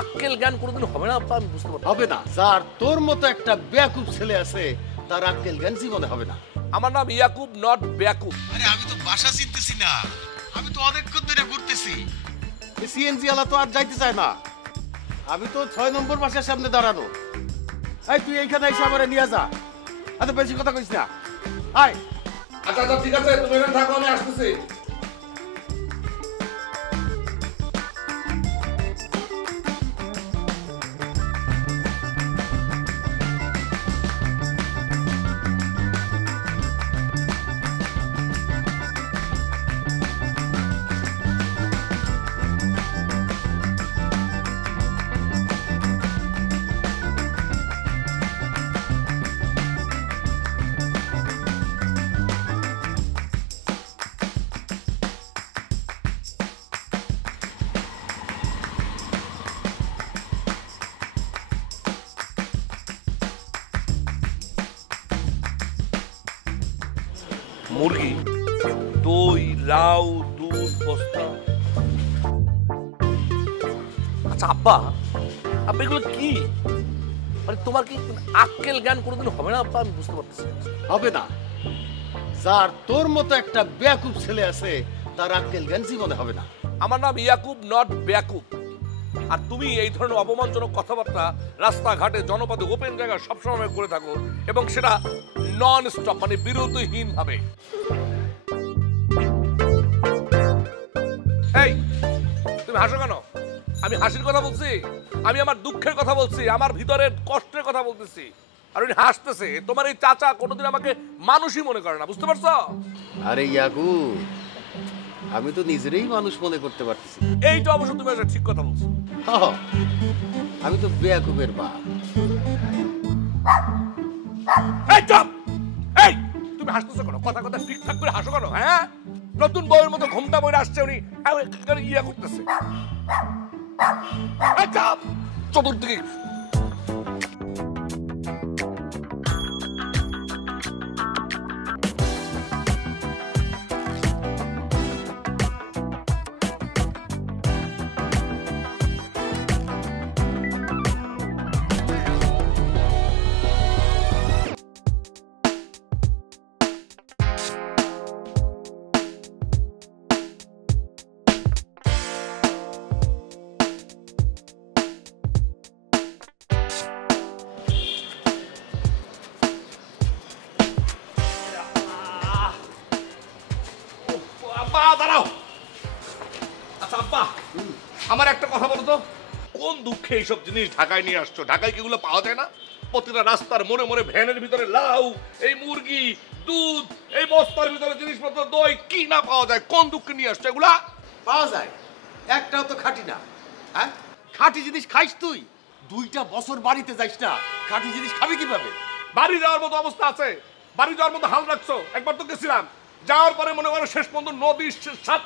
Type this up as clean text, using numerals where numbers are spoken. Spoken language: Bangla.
আক্কেল জ্ঞান কোনোদিন হবে না আব্বা, আমি বুঝতে পারছি। হবে না। যার তোর মতো একটা বেয়াকুব ছেলে আছে তার আক্কেল জ্ঞান জীবনে হবে না। আমার নাম ইয়াকুব, নট বেয়াকুব। আরে আমি তো বাসা চিনতেছি না, আমি তো অনেকক্ষণ ধরে ঘুরতেছি। সিএনজি আলা তো আর যাইতে চায় না, আমি তো 6 নম্বর বাসার সামনে দাঁড়ানো। এই তুই এইখানে এসে আমারে নিয়ে যা, এত বেশি কথা কইস না। আয়। আচ্ছা আচ্ছা ঠিক আছে, তুমি এখানে থাকো, আমি আসতেছি। মুরগি, দই, লাউ, দুধ, বস্তা। আচ্ছা আব্বা, আব্বা এগুলো কি? মানে তোমার কি আক্কেল জ্ঞান কোনোদিন হবে না আব্বা, আমি বুঝতে পারতেছি না। হবে না। যার তোর মতো একটা বেয়াকুব ছেলে আছে তার আক্কেল জ্ঞান জীবনে হবে না। আমার নাম ইয়াকুব, নট বেয়াকুব। আর তুমি এই ধরনের অপমানজনক কথাবার্তা রাস্তাঘাটে, জনপদে, ওপেন জায়গায় সবসময় করে থাকো, এবং সেটা নন স্টপ, মানে বিরতিহীন ভাবে। এই তুমি হাসো কেন? আমি হাসির কথা বলছি, আমি আমার দুঃখের কথা বলছি, আমার ভিতরের কষ্টের কথা বলতেছি। আর উনি হাসতেছে। তোমার এই চাচা কোনোদিন আমাকে মানুষই মনে করে না, বুঝতে পারছো? আরে ইয়াকুব, আমি তো নিজেরই মানুষ মনে করতে পারতেছি। এইটা অবশ্য তুমি একটা ঠিক কথা বলছো। আমি তো বেয়াকুবের বাপ। এই চুপ! এই তুমি হাসতেছো কেন? কথা কথা ঠিকঠাক করে হাসো কেন? হ্যাঁ, নতুন বউয়ের মতো ঘোমটা বইরে আসছে উনি, ইয়া করতেছে। এই চুপ! চতুর্দিকে আব্বা দাঁড়াও। আচ্ছা আব্বা, আমার একটা কথা বলো তো, কোন দুঃখে এইসব জিনিস ঢাকায় নিয়ে আসছো? ঢাকায় কি এগুলো পাওয়া যায় না? প্রতিটা রাস্তার মোড়ে মোড়ে ভ্যানের ভিতরে লাউ, এই মুরগি, দুধ, এই বস্তার ভিতরে জিনিসপত্র, দই, কি না পাওয়া যায়? কোন দুঃখে নিয়ে আসছো এগুলা? পাওয়া যায়, একটাও তো খাঁটি না। হ্যাঁ, খাঁটি জিনিস খাইস তুই? 2টা বছর বাড়িতে যাইস না, খাঁটি জিনিস খাবি কিভাবে? বাড়ি যাওয়ার মতো অবস্থা আছে? বাড়ি যাওয়ার মতো হাল রাখছো? একবার তো গেছিলাম, যাওয়ার পরে মনে করো শেষ পর্যন্ত নদীর স্বাদ